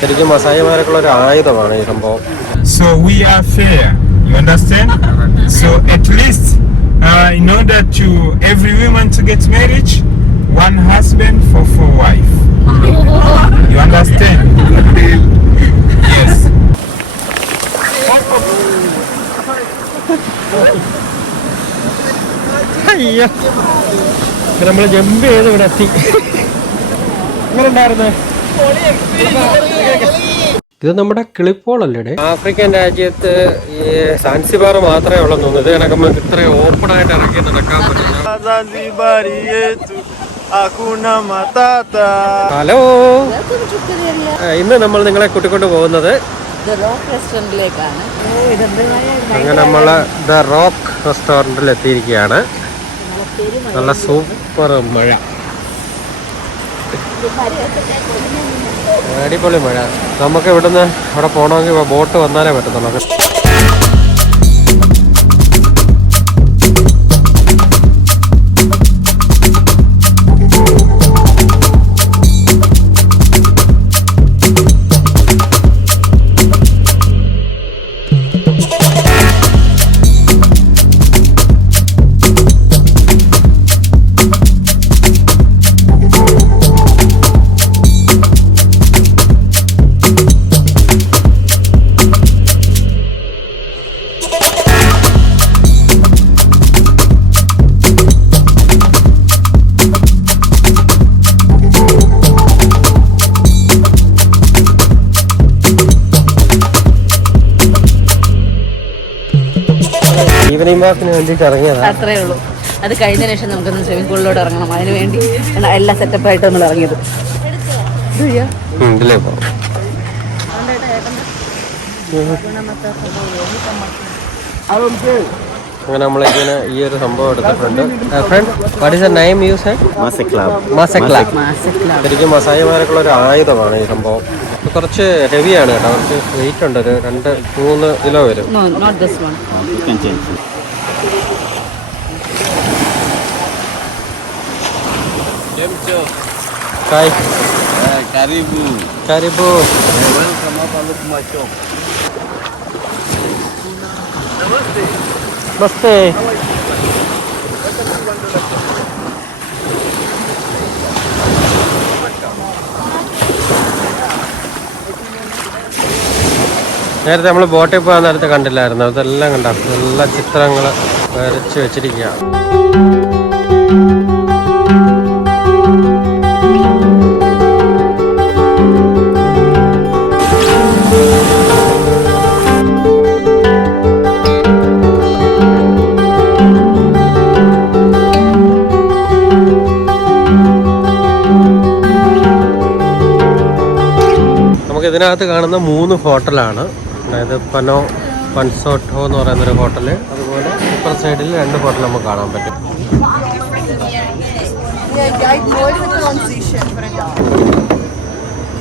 ശരിക്കും മസായിമാരൊക്കെയുള്ള ഒരു ആയുധമാണ് ഈ സംഭവം. So we are fair, you understand? So at least in order to every woman to get married, one husband for 4 wives. You understand? Yes. അയ്യോ, നമ്മൾ ജമ്പ് ചെയ്ത് ഇവിടെ എത്തി. എങ്ങനെ ഉണ്ടായിരുന്നു? ഇത് നമ്മുടെ കിളിപ്പോളല്ലേ? ആഫ്രിക്കൻ രാജ്യത്ത് ഈ സാൻസിബാർ മാത്രമേ ഉള്ളെന്ന് തോന്നുന്നു. ഇത് കണക്ക് നമുക്ക് ഇത്രയും ഓപ്പൺ ആയിട്ട് ഇറങ്ങി നടക്കാൻ പറ്റുന്ന. ഹലോ, ഇന്ന് നമ്മൾ നിങ്ങളെ കൂട്ടിക്കൊണ്ട് പോകുന്നത് അങ്ങനെ നമ്മള് ദ റോക്ക് റെസ്റ്റോറന്റിൽ എത്തിയിരിക്കുകയാണ്. നല്ല സൂപ്പർ മഴ, അടിപൊളി മഴ. നമുക്ക് ഇവിടുന്ന് അവിടെ പോകണമെങ്കിൽ ബോട്ട് വന്നാലേ പറ്റത്തുള്ളൂ. ഈവനിങ് വാക്കിന് വേണ്ടിയിട്ട് ഇറങ്ങിയതാണ്. അത്രേ ഉള്ളൂ. അത് കഴിഞ്ഞ ശേഷം നമുക്കൊന്ന് സ്വിമ്മിംഗ് പൂളിലോട്ട് ഇറങ്ങണം. അതിന് വേണ്ടി എല്ലാ സെറ്റപ്പായിട്ട് നമ്മൾ ഇറങ്ങിയത്. അങ്ങനെ നമ്മളിങ്ങനെ ഈ ഒരു സംഭവം എടുത്തിട്ടുണ്ട്. What is the name you said? മാസക്ലാബ്. ശരിക്കും മസായിമാരൊക്കെയുള്ള ഒരു ആയുധമാണ് ഈ സംഭവം. കുറച്ച് ഹെവിയാണ് കേട്ടോ, കുറച്ച് വെയിറ്റ് ഉണ്ട്. ഒരു 2-3 കിലോ വരും. Hi. Karibu. Karibu. Welcome up Aluk Macho. Namaste. Namaste. നേരത്തെ നമ്മൾ ബോട്ടിൽ പോകാൻ നേരത്തെ കണ്ടില്ലായിരുന്നു. അതെല്ലാം കണ്ട എല്ലാ ചിത്രങ്ങൾ വരച്ച് വെച്ചിരിക്കുകയാണ്. ഇതിനകത്ത് കാണുന്ന 3 ഹോട്ടലാണ്. അതായത് പൻസോട്ടോ എന്ന് പറയുന്നൊരു ഹോട്ടല്, അതുപോലെ ഇപ്പുറ സൈഡിൽ 2 ഹോട്ടൽ നമുക്ക് കാണാൻ പറ്റും.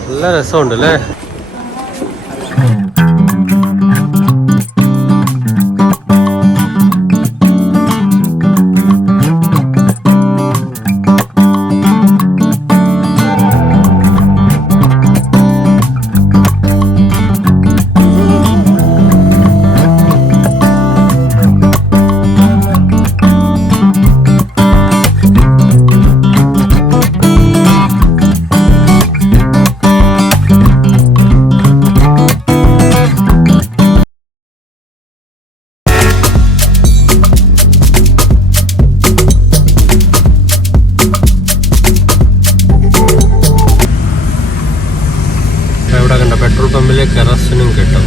നല്ല രസമുണ്ട് അല്ലേ? പെട്രോൾ പമ്പിലെ കെറസിനും കിട്ടും.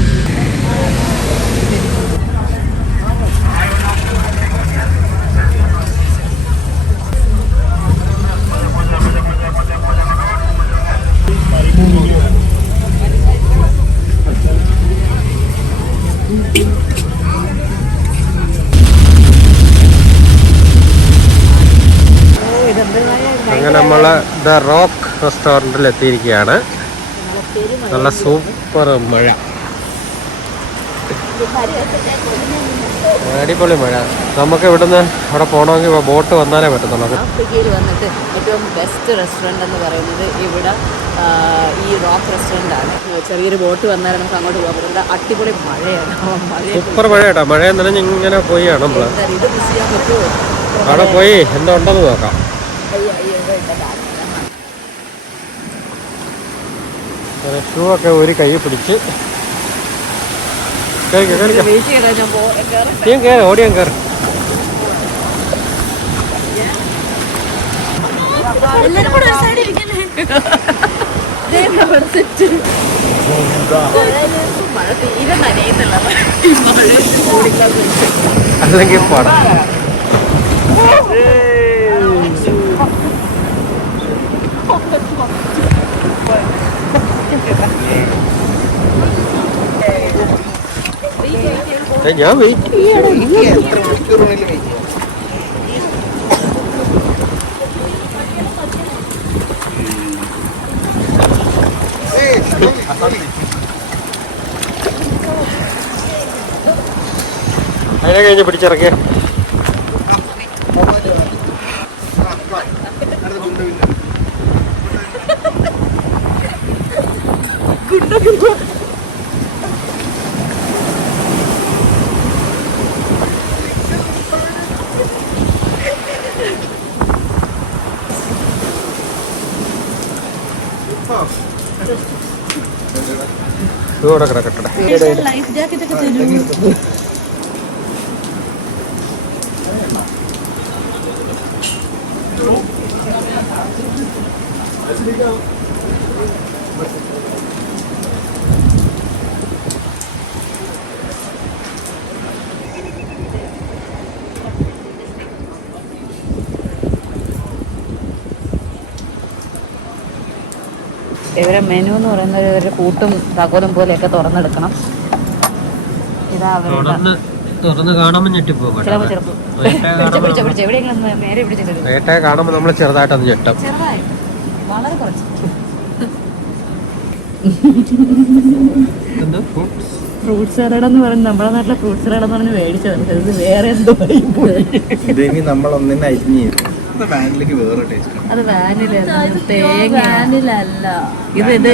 അങ്ങനെ നമ്മള് ദ റോക്ക് റെസ്റ്റോറന്റിൽ എത്തിയിരിക്കുകയാണ്. നല്ല സൂപ്പർ മഴ. അടിപൊളി മഴ. നമുക്ക് ഇവിടുന്ന് അവിടെ പോകണമെങ്കിൽ ബോട്ട് വന്നാലേ പറ്റത്തുള്ളൂ. ആഫ്രിക്കയിൽ വന്നിട്ട് ഏറ്റവും ബെസ്റ്റ് റെസ്റ്റോറൻ്റ് എന്ന് പറയുന്നത് ഇവിടെ ഈ റോക്ക് റെസ്റ്റോറൻ്റ് ആണ്. ചെറിയൊരു ബോട്ട് വന്നാലും നമുക്ക് അങ്ങോട്ട് പോകാൻ പറ്റും. ഇവിടെ അടിപൊളി മഴയാണ്. സൂപ്പർ മഴ കേട്ടോ. മഴ നനഞ്ഞ് ഇങ്ങനെ പോയാണ് നമ്മള്. ഇത് മിസ് ചെയ്യാൻ പറ്റുമോ? അവിടെ പോയി എന്താ ഉണ്ടെന്ന് നോക്കാം. ഷൂ ഒക്കെ ഒരു കൈ പിടിച്ച് കയറി ഓടിയാൻ കയറി. മഴ തീരെ നനയുന്നില്ല. അല്ലെങ്കിൽ പാടാം. ഞാൻ വെയിറ്റ് അതിനെ കഴിഞ്ഞ് പിടിച്ചിറക്കിയ ഇതോടെ കിടക്കട്ടെ. ലൈഫ് ജാക്കറ്റ് ഒക്കെ തരുമോ? ഇവരെ മെനു എന്ന് പറയുന്നത് ഇവരുടെ കൂട്ടും താക്കോലും പോലെയൊക്കെ തുറന്നെടുക്കണം. ഇതാ തുറന്ന് കാണുമ്പോൾ ഞെട്ടിപ്പോകും. വേട്ടയെ കാണുമ്പോൾ നമ്മൾ ചെറുതായിട്ടൊന്ന് ഞെട്ടും. വളരെ കുറച്ച് ഫ്രൂട്ട് സലാഡ് എന്ന് പറയുന്നത് നമ്മുടെ നാട്ടിലെ ഫ്രൂട്ട് സലാഡ് എന്ന് പറഞ്ഞ് മേടിച്ചത്. ഇത് വേറെ എന്തോ നമ്മളൊന്നിനെ അരിഞ്ഞ് വാനിലേക്ക് വേറെ ടേസ്റ്റ്. അത് വാനില തേങ്ങ വാനിലല്ല ഇത് ഇത്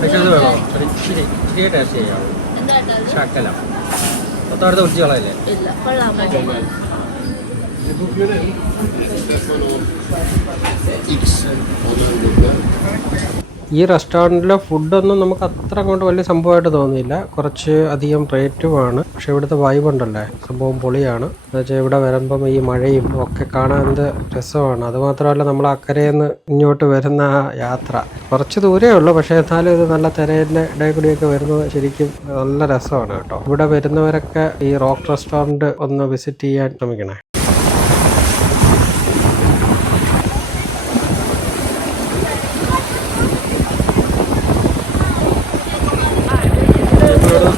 പക്ഷെ അത് വേണോ ഇച്ചിരി ഇച്ചിരി ടേസ്റ്റ് ചെയ്യാം. ശകലം തൊട്ടടുത്ത് കുടിച്ച് കളയല്ലേ. ഈ റെസ്റ്റോറൻറ്റിലെ ഫുഡൊന്നും നമുക്ക് അത്ര കൊണ്ട് വലിയ സംഭവമായിട്ട് തോന്നിയില്ല. കുറച്ച് അധികം റേറ്റുമാണ്. പക്ഷെ ഇവിടുത്തെ വൈബ് ഉണ്ടല്ലേ, സംഭവം പൊളിയാണ്. എന്നുവെച്ചാൽ ഇവിടെ വരുമ്പം ഈ മഴയും ഒക്കെ കാണാൻ എന്ത് രസമാണ്. അതുമാത്രമല്ല നമ്മൾ അക്കരയിൽ ഇങ്ങോട്ട് വരുന്ന ആ യാത്ര കുറച്ച് ദൂരമേ ഉള്ളൂ. പക്ഷേ എന്നാലും ഇത് നല്ല തിരയിലെ ഇടയിൽ കൂടിയൊക്കെ വരുന്നത് ശരിക്കും നല്ല രസമാണ് കേട്ടോ. ഇവിടെ വരുന്നവരൊക്കെ ഈ റോക്ക് റെസ്റ്റോറൻറ്റ് ഒന്ന് വിസിറ്റ് ചെയ്യാൻ ശ്രമിക്കണേ.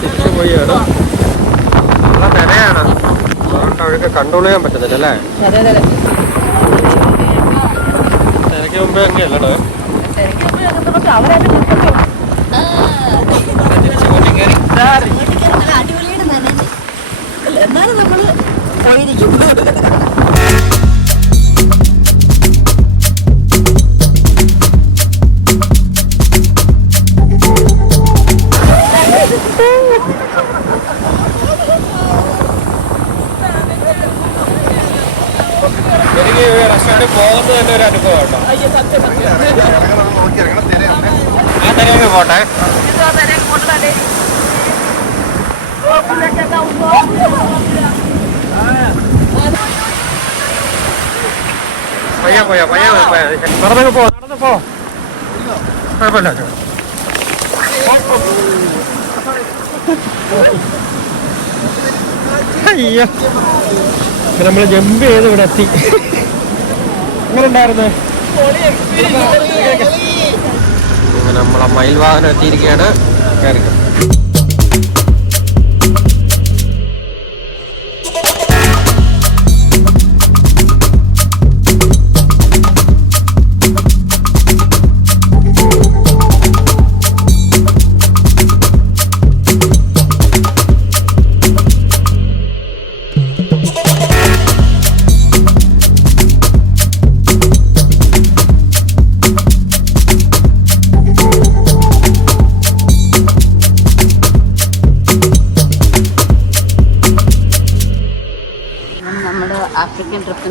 തിരിച്ചു പോയാണ്. നല്ല തിരയാണ്, അതുകൊണ്ട് അവർക്ക് കൺട്രോൾ ചെയ്യാൻ പറ്റുന്നില്ല അല്ലേ. തിരക്ക് മുമ്പേ അങ്ങനെയല്ലോ. എന്നാലും നമ്മള് പോയിരിക്കും. എനിക്ക് റെസ്റ്റോറൻറ്റിൽ പോകുന്നത് തന്നെ ഒരു അനുഭവം കേട്ടോ. ആ തിരക്ക് പോട്ടെ. പയ്യ നടന്നു പോ കുഴപ്പമില്ല. അയ്യോ നമ്മൾ ജമ്പ് ചെയ്ത് ഇവിടെ എത്തി. എങ്ങനെ ഉണ്ടായിരുന്നു? നമ്മളെ മയിൽ വാഹനം എത്തിയിരിക്കുകയാണ്. കയറി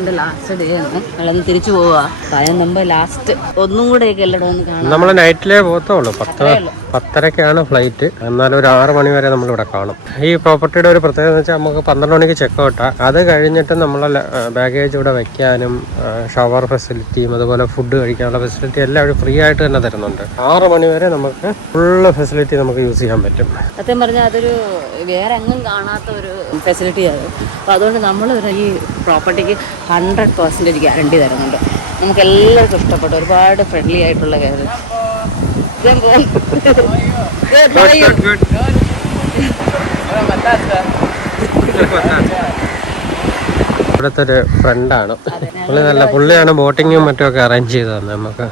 റെസ്റ്റാർട്ടിന്റെ ലാസ്റ്റ് ഡേ ആണ്. നമ്മളന്ന് തിരിച്ചു പോവാ. അതിന് മുമ്പ് ലാസ്റ്റ് ഒന്നും കൂടെയൊക്കെ എല്ലായിടം ഒന്ന് കാണാം. നമ്മൾ നൈറ്റിലേ പോകത്തുള്ളൂ. 10:30-ാണ് ഫ്ലൈറ്റ്. എന്നാലും ഒരു 6 മണി വരെ നമ്മളിവിടെ കാണും. ഈ പ്രോപ്പർട്ടിയുടെ ഒരു പ്രത്യേകത എന്ന് വെച്ചാൽ നമുക്ക് 12 മണിക്ക് ചെക്ക് ഔട്ടാ. അത് കഴിഞ്ഞിട്ട് നമ്മളെ ബാഗേജ് ഇവിടെ വെക്കാനും ഷവർ ഫെസിലിറ്റിയും അതുപോലെ ഫുഡ് കഴിക്കാനുള്ള ഫെസിലിറ്റി എല്ലാം ഫ്രീ ആയിട്ട് തന്നെ തരുന്നുണ്ട്. 6 മണി വരെ നമുക്ക് ഫുള്ള് ഫെസിലിറ്റി നമുക്ക് യൂസ് ചെയ്യാൻ പറ്റും. സത്യം പറഞ്ഞാൽ അതൊരു വേറെ എങ്ങും കാണാത്ത ഒരു ഫെസിലിറ്റിയാണ്. അപ്പോൾ അതുകൊണ്ട് നമ്മൾ ഈ പ്രോപ്പർട്ടിക്ക് 100% ഗ്യാരണ്ടി തരുന്നുണ്ട്. നമുക്ക് എല്ലാവർക്കും ഇഷ്ടപ്പെട്ടു. ഒരുപാട് ഫ്രണ്ട്ലി ആയിട്ടുള്ള കാര്യം. ഇവിടുത്തെ ഒരു ഫ്രണ്ടാണ് പുള്ളിയാണ് ബോട്ടിങ്ങും മറ്റുമൊക്കെ അറേഞ്ച് ചെയ്ത് തന്നെ നമുക്ക്.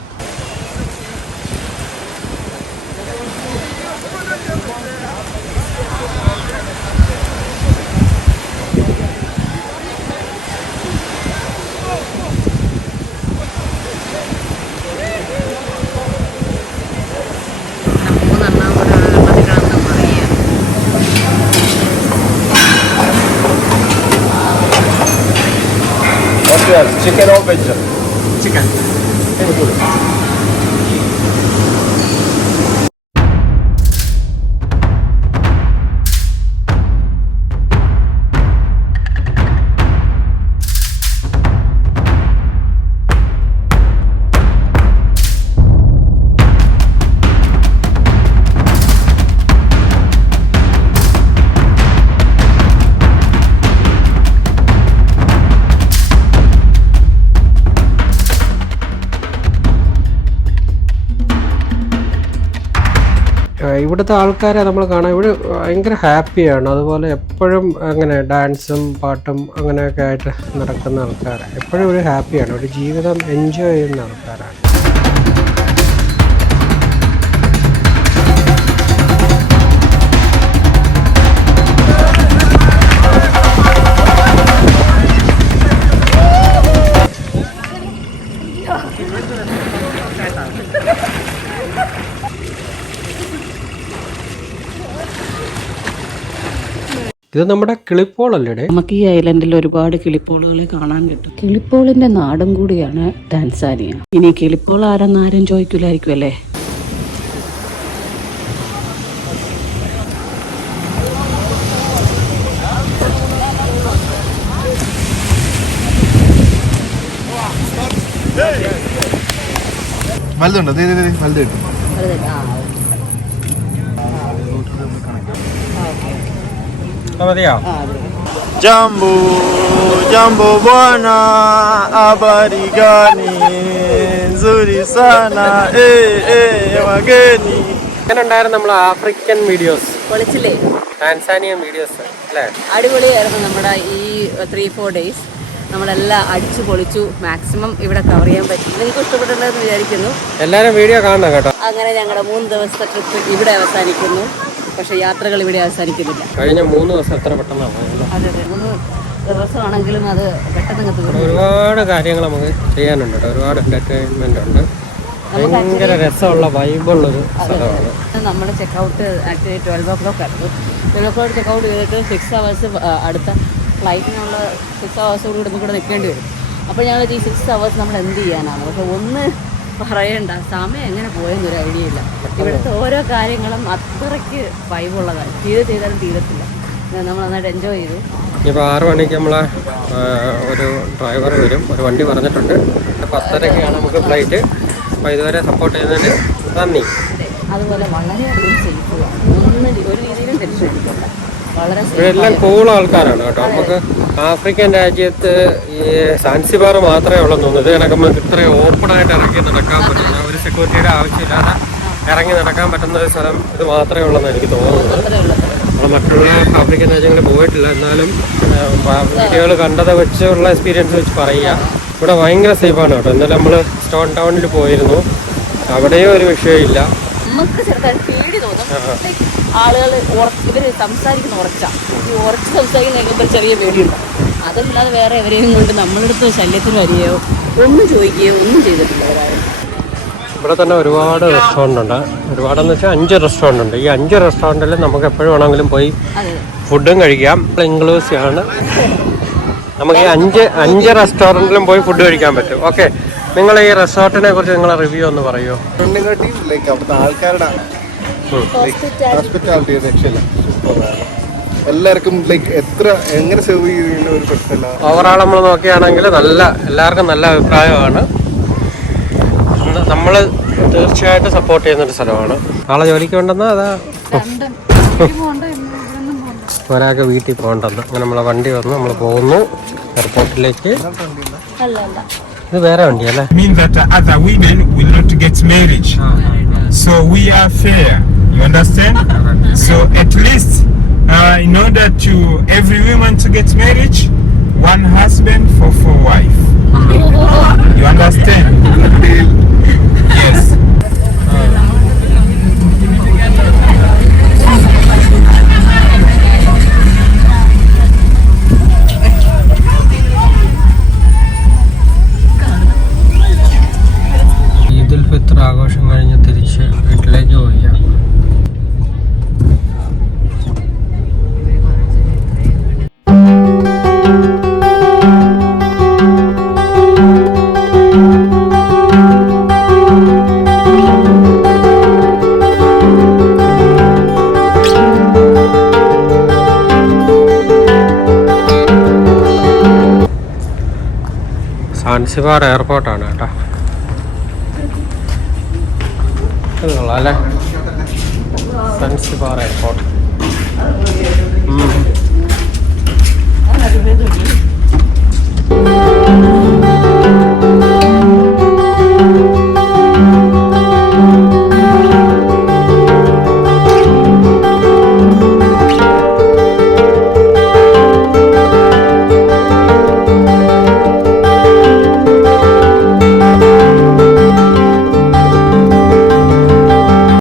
Chicken or veg? Chicken. ഇവിടുത്തെ ആൾക്കാരെ നമ്മൾ കാണാം. ഇവിടെ ഭയങ്കര ഹാപ്പിയാണ്. അതുപോലെ എപ്പോഴും അങ്ങനെ ഡാൻസും പാട്ടും അങ്ങനെയൊക്കെ ആയിട്ട് നടക്കുന്ന ആൾക്കാരാണ്. എപ്പോഴും ഒരു ഹാപ്പിയാണ്. ഒരു ജീവിതം എൻജോയ് ചെയ്യുന്ന ആൾക്കാരാണ്. ഇത് നമ്മുടെ കിളിപ്പോളല്ലേ? നമുക്ക് ഈ ഐലൻഡിൽ ഒരുപാട് കിളിപ്പോളുകളെ കാണാൻ കിട്ടും. കിളിപ്പോളിന്റെ നാടും കൂടിയാണ് ടാൻസാനിയ. ഇനി കിളിപ്പോൾ ആരെന്നാരും ചോദിക്കില്ലായിരിക്കും അല്ലേ? വലുതുണ്ടോ? വലുത് കിട്ടും. Jambo, jambo bwana, habari gani? Nzuri sana, wageni. എങ്ങനെ ഉണ്ടായിരുന്നു നമ്മൾ ആഫ്രിക്കൻ വീഡിയോസ്? പൊളിച്ചില്ലേ? ടാൻസാനിയൻ വീഡിയോസ് അല്ലേ? അടിപൊളിയായിരുന്നു. നമ്മുടെ ഈ 3-4 ഡേയ്സ് നമ്മളെല്ലാം അടിച്ചു പൊളിച്ചു. മാക്സിമം ഇവിടെ കവർ ചെയ്യാൻ പറ്റി. നിങ്ങൾക്ക് ഇഷ്ടപ്പെട്ടുണ്ടെന്ന് വിചാരിക്കുന്നു. എല്ലാവരും വീഡിയോ കാണണം കേട്ടോ. അങ്ങനെ ഞങ്ങളുടെ 3 ദിവസത്തെ ട്രിപ്പ് ഇവിടെ അവസാനിക്കുന്നു. പക്ഷെ യാത്രകൾ ഇവിടെ അവസാനിക്കുന്നില്ല. കഴിഞ്ഞ 3 ദിവസം എത്ര പെട്ടെന്നാണ്. അതെ 3 ദിവസമാണെങ്കിലും അത് പെട്ടെന്ന് തീർന്നു. ഒരുപാട് കാര്യങ്ങൾ നമുക്ക് ചെയ്യാനുണ്ട്. ഒരുപാട് എന്റർടൈൻമെന്റ് ഉണ്ട്. ഭയങ്കര രസമുള്ള വൈബുള്ളൊരു സ്ഥലമാണ്. നമ്മൾ ചെക്കൗട്ട് ആക്ച്വലി 12 o'clock ആയിരുന്നു. 12 o'clock ചെക്കൗട്ട് ചെയ്തിട്ട് 6 hours അടുത്ത ഫ്ലൈറ്റിനുള്ള 6 hours കൂടി ഇവിടെ നിൽക്കേണ്ടി വരും. അപ്പോൾ ഞങ്ങൾ ഈ 6 hours നമ്മൾ എന്ത് ചെയ്യാനാണ്? പക്ഷെ ഒന്ന് പറയണ്ട, സമയം എങ്ങനെ പോയെന്നൊരു ഐഡിയ ഇല്ല. ഇവിടുത്തെ ഓരോ കാര്യങ്ങളും അത്രയ്ക്ക് വൈബുള്ളതാണ്. ചെയ്താലും തീരത്തില്ല. നമ്മൾ നന്നായിട്ട് എൻജോയ് ചെയ്തു. ഇപ്പോൾ 6 മണിക്ക് നമ്മളെ ഒരു ഡ്രൈവർ വരും. ഒരു വണ്ടി പറഞ്ഞിട്ടുണ്ട്. 10:30-ക്കാണ് നമുക്ക് ഫ്ലൈറ്റ്. അപ്പോൾ ഇതുവരെ സപ്പോർട്ട് ചെയ്യുന്നതിന് നന്ദി. അതുപോലെ വളരെയധികം സേഫുമാണ്. ഒരു രീതിയിലും ടെൻഷൻ എടുക്കണ്ട. ഇവരെല്ലാം കൂൾ ആൾക്കാരാണ് കേട്ടോ. നമുക്ക് ആഫ്രിക്കൻ രാജ്യത്ത് ഈ സാൻസിബാർ മാത്രമേ ഉള്ളെന്ന് തോന്നുന്നു. ഇത് കണക്ക് നമുക്ക് ഇത്രയും ഓപ്പണായിട്ട് ഇറങ്ങി നടക്കാൻ പറ്റുന്ന, ഒരു സെക്യൂരിറ്റിയുടെ ആവശ്യമില്ലാതെ ഇറങ്ങി നടക്കാൻ പറ്റുന്ന ഒരു സ്ഥലം ഇത് മാത്രമേ ഉള്ളെന്ന് എനിക്ക് തോന്നുന്നത്. നമ്മൾ മറ്റുള്ള ആഫ്രിക്കൻ രാജ്യങ്ങളിൽ പോയിട്ടില്ല. എന്നാലും വീഡിയോകൾ കണ്ടത് വെച്ചുള്ള എക്സ്പീരിയൻസ് വെച്ച് പറയുക. ഇവിടെ ഭയങ്കര സേഫാണ് കേട്ടോ. ഇന്നലെ നമ്മൾ സ്റ്റോൺ ടൗണിൽ പോയിരുന്നു. അവിടെയും ഒരു വിഷയമില്ല. നമുക്ക് ചെറുതായിട്ട് പേടി തോന്നും. ആളുകൾ ഇവർ സംസാരിക്കുന്ന ഉറച്ച സംസാരിക്കുന്ന കേൾക്കുമ്പോൾ ചെറിയ പേടിയുണ്ട്. അതല്ലാതെ വേറെ എവരെയും കൊണ്ട് നമ്മളെടുത്ത് ശല്യത്തിന് വരികയോ ഒന്നും ചോദിക്കുകയോ ഒന്നും ചെയ്തിട്ടില്ല. ഇവിടെ തന്നെ ഒരുപാട് റെസ്റ്റോറൻ്റ് ഉണ്ട്. ഒരുപാടെന്ന് വെച്ചാൽ 5 റെസ്റ്റോറൻ്റ് ഉണ്ട്. ഈ 5 റെസ്റ്റോറൻറ്റിൽ നമുക്ക് എപ്പോഴും വേണമെങ്കിലും പോയി ഫുഡും കഴിക്കാം. ഇൻക്ലൂസീവ് ആണ്. നമുക്ക് ഈ അഞ്ച് റെസ്റ്റോറൻറ്റിലും പോയി ഫുഡ് കഴിക്കാൻ പറ്റും. ഓക്കെ, നിങ്ങൾ ഈ റിസോർട്ടിനെ കുറിച്ച് നിങ്ങളെ റിവ്യൂ ഒന്ന് പറയുമോ? ലൈക്ക് അവിടുത്തെ ആൾക്കാരുടെ ഹോസ്പിറ്റാലിറ്റി രക്ഷയില്ല, സൂപ്പറാണ്. എല്ലാവർക്കും ലൈക്ക് എങ്ങനെ സെർവ് ചെയ്യുന്ന ഒരു പ്രശ്നമില്ല. ഓവറോൾ നമ്മൾ നോക്കുകയാണെങ്കിൽ എല്ലാവർക്കും നല്ല അഭിപ്രായമാണ്. നമ്മൾ തീർച്ചയായിട്ടും സപ്പോർട്ട് ചെയ്യുന്നൊരു സ്ഥലമാണ്. നാളെ ജോലിക്ക് വേണ്ടെന്നാ അതാ ഒരാൾക്ക് വീട്ടിൽ പോകണ്ടെന്ന്. അങ്ങനെ നമ്മളെ വണ്ടി വന്ന് നമ്മൾ പോകുന്നു എയർപോർട്ടിലേക്ക്. ഇത് വേറെ വണ്ടിയല്ലേ? Mean that other women will not get married. So we are fair. You understand? So at least in order to every woman to get married, one husband for 4 wives. You understand? Yes. Eid ul Fitr ആഘോഷം കഴിഞ്ഞ് തിരിച്ച് വീട്ടിലേക്ക് പോവുകയാണ്. Zanzibar എയർപോർട്ടാണ് കേട്ടോ. ഇത് കൊള്ളാം അല്ലേ? Zanzibar airport.